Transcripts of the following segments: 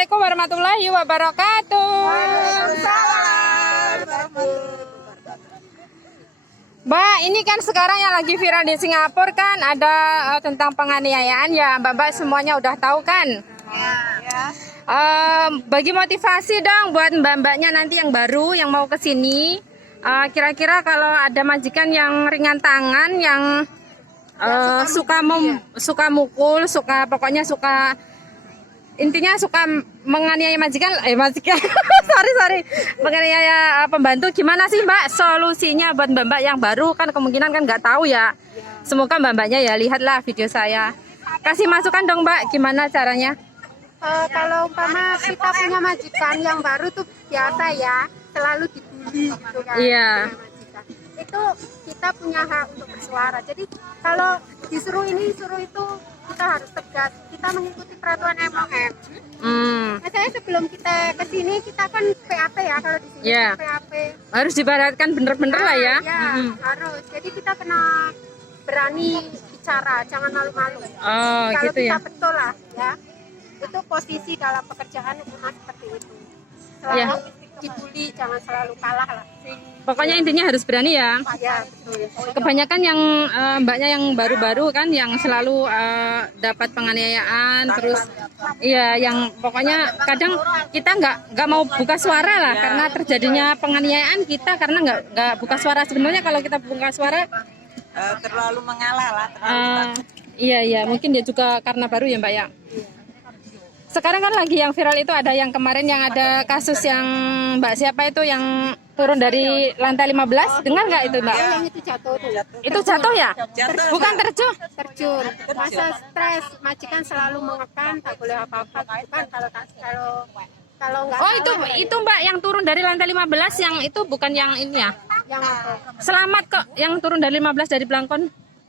Assalamualaikum warahmatullahi wabarakatuh. Mbak, ini kan sekarang yang lagi viral di Singapura kan ada tentang penganiayaan ya, Mbak semuanya udah tahu kan? Bagi motivasi dong buat mbak-mbaknya nanti yang baru yang mau ke sini. Kira-kira kalau ada majikan yang ringan tangan, yang suka mukul, pokoknya suka, intinya suka menganiaya majikan, sorry, menganiaya pembantu, gimana sih Mbak solusinya buat mbak-mbak yang baru kan kemungkinan kan nggak tahu ya. Semoga mbak-mbaknya ya lihatlah video saya. Kasih masukan dong Mbak, gimana caranya? Kalau umpama kita punya majikan yang baru tuh biasa ya, selalu dibully gitu kan. Iya. Majikan. Itu kita punya hak untuk bersuara. Jadi kalau disuruh ini, suruh itu, kita harus tegas. Kita mengikuti peraturan MOM. Saya sebelum kita ke sini kita kan PAP ya, kalau di sini Iya. PAP. Harus dibaratkan bener-bener lah ya. Ya, harus. Jadi kita kena berani bicara, jangan malu-malu. Oh Kalau gitu kita ya. betul lah ya, itu posisi dalam pekerjaan memang seperti itu. Selalu Ya. dibully, jangan selalu kalah lah. Pokoknya intinya harus berani ya. Ya, betul. Kebanyakan yang mbaknya yang baru-baru kan yang selalu dapat penganiayaan, terus iya yang pokoknya kadang kita nggak mau buka suara lah karena terjadinya penganiayaan kita karena nggak buka suara. Sebenarnya kalau kita buka suara terlalu mengalah lah. iya mungkin dia juga karena baru ya Mbak ya. Sekarang kan lagi yang viral itu ada yang kemarin yang ada kasus yang Mbak siapa itu yang turun dari lantai 15, dengar nggak itu Mbak? Yang itu jatuh tuh. Itu jatuh ya? Bukan terjun? Terjun. Masa stres, majikan selalu mengekang, tak boleh apa-apa. Bukan kalau nggak Oh salah, itu Mbak yang turun dari lantai 15 yang itu bukan yang ini ya? yang apa? Selamat kok yang turun dari 15 dari belangkon?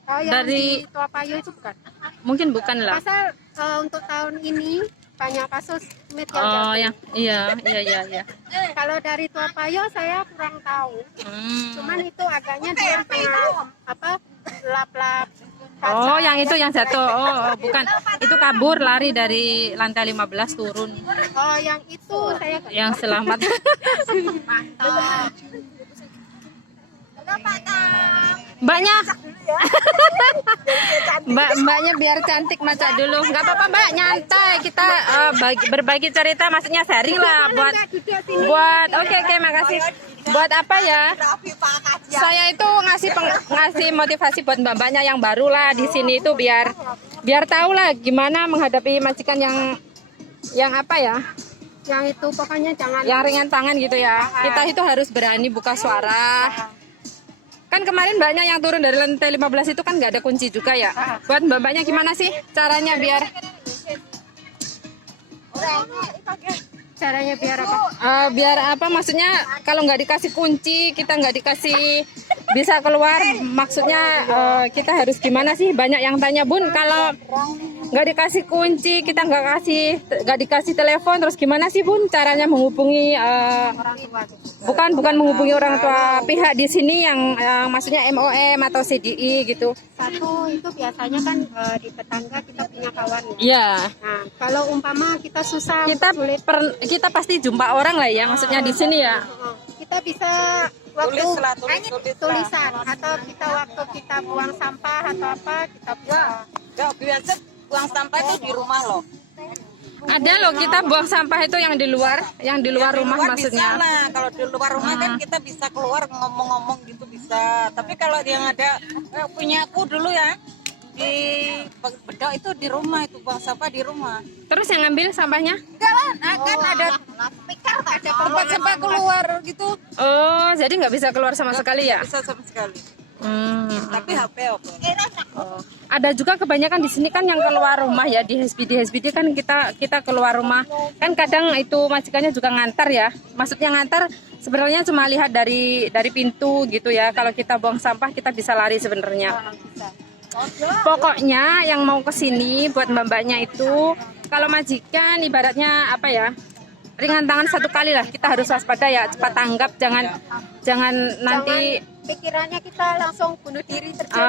Oh, yang Dari- di Tua Payoh itu bukan. Mungkin bukan lah. Pasal untuk tahun ini banyak kasus mit yang Oh jatuh. yang iya. Kalau dari Tua Payoh saya kurang tahu. Cuman itu agaknya dia lap-lap kaca. Oh yang itu yang jatuh. Oh bukan. Itu kabur lari dari lantai 15 turun. Oh, yang itu saya Yang selamat. Mbaknya mbaknya biar cantik maca dulu. Nggak apa-apa Mbak, nyantai. Kita berbagi cerita, maksudnya sharing lah buat oke makasih. Buat apa ya? Saya itu ngasih motivasi buat mbak-mbaknya yang baru lah di sini itu biar tahu lah gimana menghadapi majikan yang apa ya? yang itu pokoknya jangan Yang ringan tangan gitu ya. Kita itu harus berani buka suara. Kan kemarin mbaknya yang turun dari lantai 15 itu kan nggak ada kunci juga ya. Buat mbak-mbaknya gimana sih caranya biar apa? biar apa maksudnya kalau nggak dikasih kunci kita nggak dikasih bisa keluar, maksudnya kita harus gimana sih? Banyak yang tanya Bun, kalau nggak dikasih kunci kita nggak dikasih telepon terus gimana sih Bun caranya menghubungi bukan menghubungi orang tua pihak di sini yang maksudnya MOM atau CDI gitu. Satu itu biasanya kan di tetangga kita punya kawan ya. Iya. Nah, kalau umpama kita susah sulit, Kita pasti jumpa orang lah ya, maksudnya di sini ya. kita bisa waktu Tulis tulisan atau kita waktu kita buang sampah atau apa kita bisa. Gak biasa buang sampah itu di rumah loh. Ada loh kita buang sampah itu yang di luar rumah maksudnya. Bisa lah. Kalau di luar rumah kan kita bisa keluar ngomong-ngomong gitu bisa. Tapi kalau yang ada punya aku dulu ya di Bedok itu di rumah itu buang sampah di rumah. Terus yang ngambil sampahnya? Enggak lah, kan ada speaker ada tempat sampah keluar gitu. Oh, jadi nggak bisa keluar sama sekali ya? Bisa sama sekali. Tapi HP oke. Oh. Ada juga kebanyakan di sini kan yang keluar rumah ya di HSBD kan kita keluar rumah kan kadang itu majikannya juga ngantar ya. Maksudnya ngantar sebenarnya cuma lihat dari pintu gitu ya. Kalau kita buang sampah kita bisa lari sebenarnya. Pokoknya yang mau ke sini buat mbak-mbaknya itu kalau majikan ibaratnya apa ya? Ringan tangan satu kali lah, kita harus waspada ya, cepat tanggap, jangan nanti Pikirannya kita langsung bunuh diri terjun.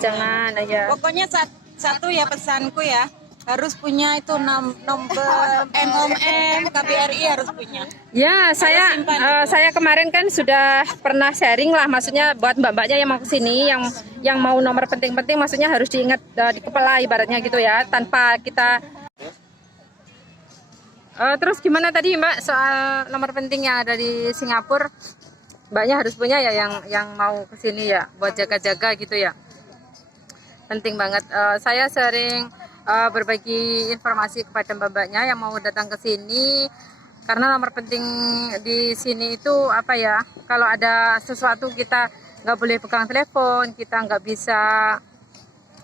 jangan aja. Pokoknya satu ya pesanku ya, harus punya itu nomor MOM KBRI harus punya. Ya, saya kemarin kan sudah pernah sharing lah, maksudnya buat mbak-mbaknya yang mau kesini, yang mau nomor penting-penting, maksudnya harus diingat di kepala ibaratnya gitu ya, tanpa kita. Terus gimana tadi Mbak soal nomor penting yang ada di Singapura? Mbaknya harus punya ya, yang mau kesini ya, buat jaga-jaga gitu ya. Penting banget. Saya sering berbagi informasi kepada mbak-mbaknya yang mau datang ke sini, karena nomor penting di sini itu apa ya, kalau ada sesuatu kita nggak boleh pegang telepon, kita nggak bisa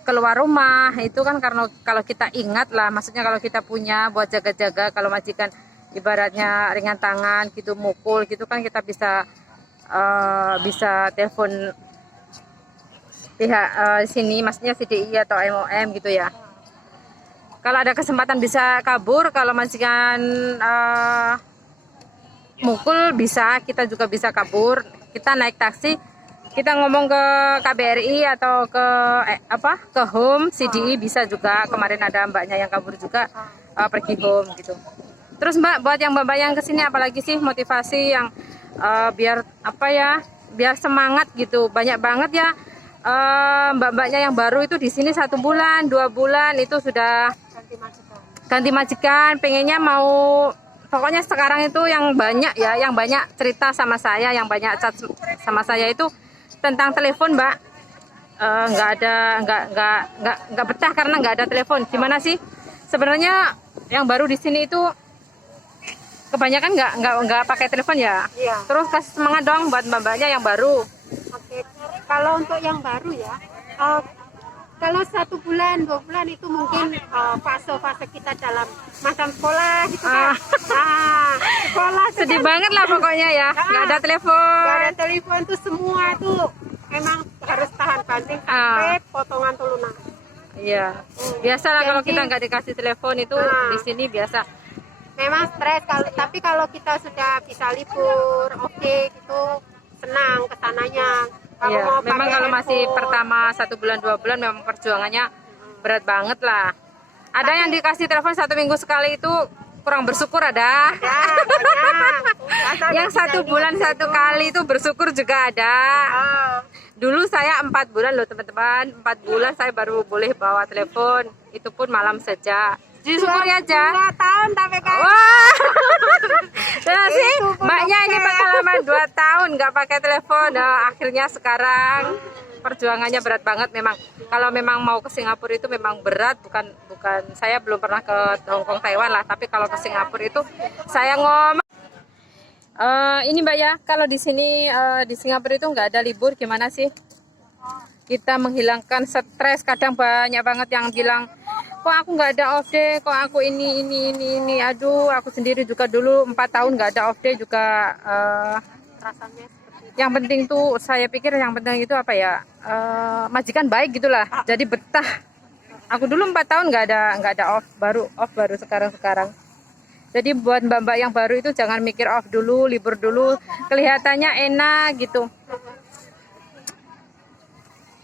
keluar rumah, itu kan karena kalau kita ingat lah, maksudnya kalau kita punya buat jaga-jaga, kalau majikan ibaratnya ringan tangan gitu mukul gitu kan, kita bisa telepon pihak sini, maksudnya CDI atau MOM gitu ya. Kalau ada kesempatan bisa kabur, kalau majikan mukul bisa, kita juga bisa kabur. Kita naik taksi, kita ngomong ke KBRI atau ke home CDI bisa juga. Kemarin ada mbaknya yang kabur juga, pergi home gitu. Terus Mbak, buat yang mbak yang kesini apalagi sih motivasi yang biar biar semangat gitu. Banyak banget ya mbak-mbaknya yang baru itu di sini 1 bulan 2 bulan itu sudah ganti majikan, pengennya mau, pokoknya sekarang itu yang banyak ya, yang banyak cerita sama saya, yang banyak chat sama saya itu tentang telepon Mbak. Nggak betah karena nggak ada telepon. Gimana sih sebenarnya yang baru di sini itu kebanyakan nggak pakai telepon ya? Iya. Terus kasih semangat dong buat mbak-mbaknya yang baru. Oke, kalau untuk yang baru ya, kalau 1 bulan 2 bulan itu mungkin fase-fase kita dalam masa sekolah gitu kan. Sekolah itu Sedih kan, banget lah pokoknya ya, nggak ada telepon. nggak ada telepon tuh, semua tuh emang harus tahan banting sampai potongan turunan. Iya, biasa lah kalau kita nggak dikasih telepon itu di sini biasa. Memang stres, tapi kalau kita sudah bisa libur, oke gitu, senang kesananya. Iya, memang kalau masih pertama 1 bulan 2 bulan memang perjuangannya berat banget lah. Ada yang dikasih telepon 1 minggu sekali itu kurang bersyukur ada. Ya, banyak. Yang 1 bulan 1 kali itu bersyukur juga ada. Dulu saya 4 bulan loh teman-teman, 4 bulan saya baru boleh bawa telepon, itu pun malam saja. Disyukuri aja. 2 tahun tapi kan. Wah, nah sih mbaknya ini pengalaman 2 tahun nggak pakai telepon. Nah, akhirnya sekarang perjuangannya berat banget memang. Kalau memang mau ke Singapura itu memang berat, bukan saya belum pernah ke Hong Kong, Taiwan lah, tapi kalau ke Singapura itu saya ngomong. Ini Mbak ya, kalau di sini di Singapura itu nggak ada libur, gimana sih? Kita menghilangkan stres. Kadang banyak banget yang bilang, kok aku nggak ada off day, kok aku ini. Aduh, aku sendiri juga dulu 4 tahun nggak ada off day juga. Rasanya seperti Yang penting tuh, saya pikir yang penting itu apa ya, majikan baik gitulah. Jadi betah. Aku dulu 4 tahun nggak ada off, baru sekarang. Jadi buat mbak-mbak yang baru itu jangan mikir off dulu, libur dulu, kelihatannya enak gitu.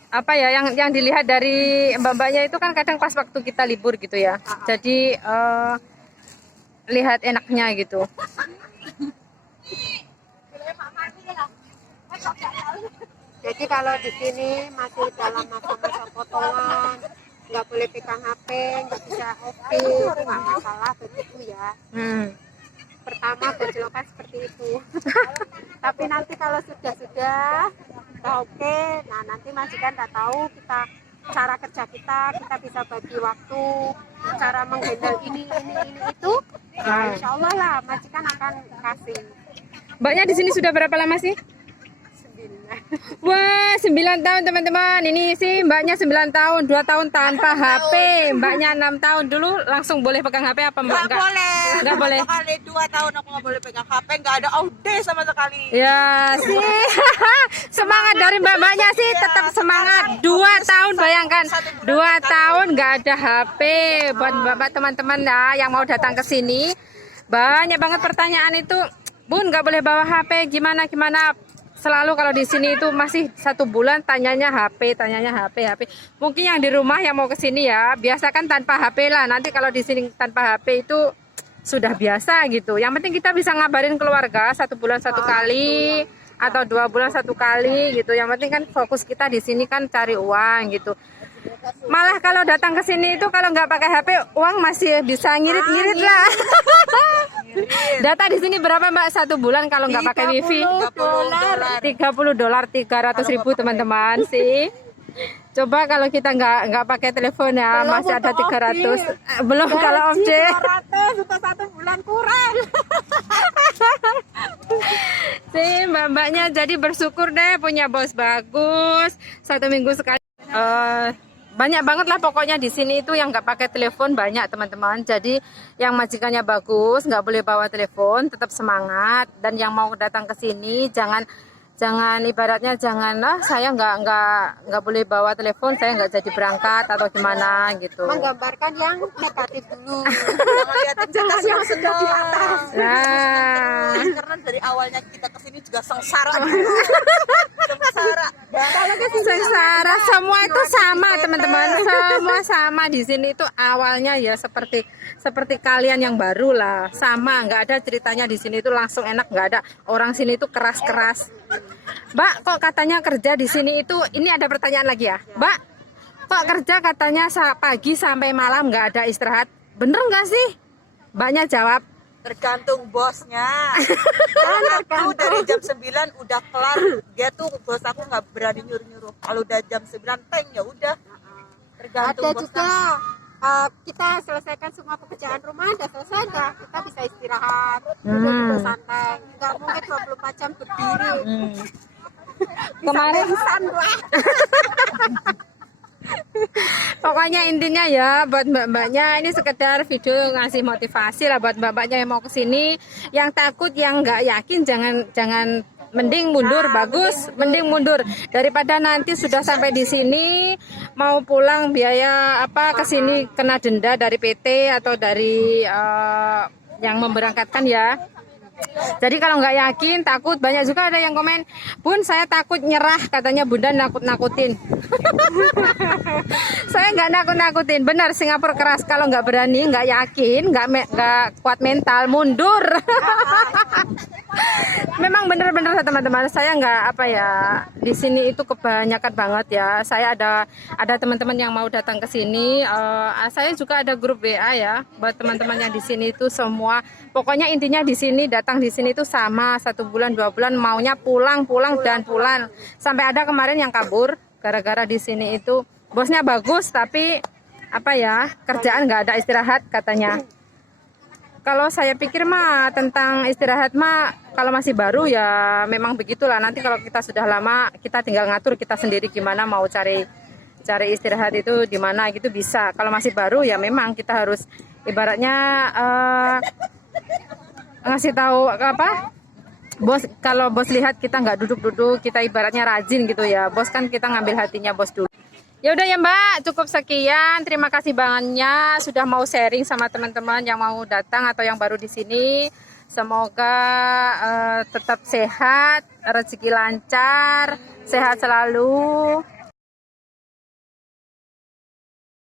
Apa ya yang dilihat dari mbak-mbaknya itu kan kadang pas waktu kita libur gitu ya. Jadi lihat enaknya gitu. Jadi kalau di sini masih dalam masa-masa potongan, nggak boleh pegang HP, nggak bisa off itu nggak masalah begitu ya. Pertama berjelokan seperti itu. Tapi nanti kalau sudah oke, nah nanti majikan udah tahu kita cara kerja kita bisa bagi waktu, cara menghandle ini itu. Nah, insya Allah lah majikan akan kasih. Mbaknya di sini sudah berapa lama sih? 9. Wah, 9 tahun teman-teman. Ini sih mbaknya 9 tahun, 2 tahun tanpa HP. Mbaknya 6 tahun dulu langsung boleh pegang HP apa mbak? Nggak boleh. Nggak boleh. Sekali 2 tahun aku nggak boleh pegang HP, nggak ada off day sama sekali. Ya sih, semangat dari mbak-mbaknya sih, tetap semangat. 2 tahun bayangkan, 2 tahun nggak ada HP. Buat mbak-mbak teman-teman ya yang mau datang ke sini, banyak banget pertanyaan itu. Bun, nggak boleh bawa HP, gimana? selalu kalau di sini itu masih 1 bulan tanyanya HP. Mungkin yang di rumah yang mau ke sini ya, biasakan tanpa HP lah. Nanti kalau di sini tanpa HP itu sudah biasa gitu. Yang penting kita bisa ngabarin keluarga 1 bulan 1 kali atau 2 bulan 1 kali gitu. Yang penting kan fokus kita di sini kan cari uang gitu. Malah kalau datang ke sini itu kalau nggak pakai HP uang masih bisa ngirit-ngirit lah. Data di sini berapa Mbak 1 bulan kalau nggak pakai wifi? $30, 300.000 teman-teman sih. Coba kalau kita nggak pakai telepon ya masih ada 300. Belum kalau update. 200 untuk 1 bulan kurang. Sih mbak-mbaknya jadi bersyukur deh punya bos bagus. 1 minggu sekali. Banyak banget lah pokoknya di sini itu yang nggak pakai telepon banyak teman-teman. Jadi yang majikannya bagus nggak boleh bawa telepon, tetap semangat. Dan yang mau datang ke sini jangan ibaratnya jangan saya nggak boleh bawa telepon, saya nggak jadi berangkat atau gimana gitu. Menggambarkan yang negatif dulu. Jangan liatin kita yang sudah di atas. Nah, karena dari awalnya kita kesini juga sengsara. Sengsara. sengsara semua itu sama teman-teman, semua sama di sini itu awalnya ya seperti kalian yang baru lah, sama nggak ada ceritanya di sini itu langsung enak, nggak ada. Orang sini itu keras-keras. Mbak, kok katanya kerja di sini itu, ini ada pertanyaan lagi ya, Mbak, kok kerja katanya pagi sampai malam nggak ada istirahat, bener nggak sih? Mbaknya jawab, Tergantung bosnya. Karena aku dari jam 9 udah kelar. Dia tuh bos aku nggak berani nyuruh-nyuruh. Kalau udah jam 9 teng ya udah. Tergantung Ada bosnya. juga kita selesaikan semua pekerjaan rumah, udah selesai nggak? Kita bisa istirahat, duduk santai. Nggak mungkin 24 jam berdiri. kemarin Pingsan gua. pokoknya intinya ya buat mbak-mbaknya ini sekedar video ngasih motivasi lah buat mbak-mbaknya yang mau kesini, yang takut, yang nggak yakin jangan mending mundur. Bagus, mending mundur daripada nanti sudah sampai di sini mau pulang biaya apa kesini kena denda dari PT atau dari yang memberangkatkan ya. Jadi kalau nggak yakin, takut, banyak juga ada yang komen, Bun saya takut nyerah, katanya Bunda nakut-nakutin. Saya nggak nakut-nakutin, benar Singapura keras, kalau nggak berani, nggak yakin, nggak kuat mental, mundur. Memang bener-bener teman-teman, saya nggak apa ya, di sini itu kebanyakan banget ya. Saya ada teman-teman yang mau datang ke sini, saya juga ada grup WA ya, buat teman-teman yang di sini itu semua. Pokoknya intinya di sini datang di sini itu sama 1 bulan 2 bulan maunya pulang dan pulang. Sampai ada kemarin yang kabur gara-gara di sini itu bosnya bagus tapi apa ya kerjaan nggak ada istirahat katanya. Kalau saya pikir mah tentang istirahat mah kalau masih baru ya memang begitulah. Nanti kalau kita sudah lama kita tinggal ngatur kita sendiri gimana mau cari istirahat itu di mana gitu bisa. Kalau masih baru ya memang kita harus ibaratnya ngasih tahu apa bos, kalau bos lihat kita nggak duduk-duduk, kita ibaratnya rajin gitu ya, bos kan kita ngambil hatinya bos dulu. Ya udah ya Mbak, cukup sekian, terima kasih banyak sudah mau sharing sama teman-teman yang mau datang atau yang baru di sini. Semoga tetap sehat, rezeki lancar, sehat selalu.